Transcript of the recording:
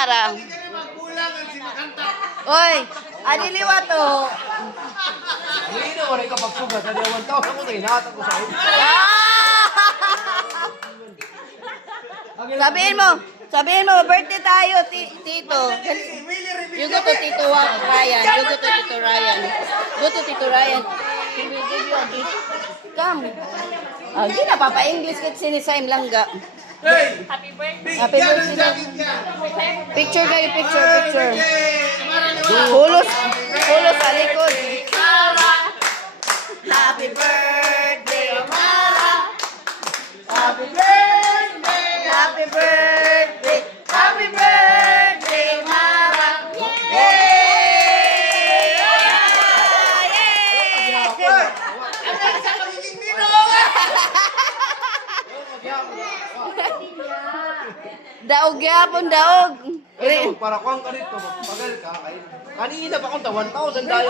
Mara. Oy, adiliwa to. Hindi na wala ka pagsugat. Hindi naman tao ako sa hinatan ko sa iyo. Sabihin mo, birthday tayo, Tito. You go to Tito Ryan. You go to Tito Ryan. Go to Tito Ryan. He will give you a gift. Come. Hindi na, papa-English kasi sinisaim langga. Happy birthday. Happy birthday. Picture kayo, picture. Hulos sa likod. Happy birthday, Mara. Happy birthday. Happy birthday. Happy birthday, Mara. Yay! Daog yapon, daog. Para kuang ka dito, magpagal ka. Kanina pa kung 1,000 dahil.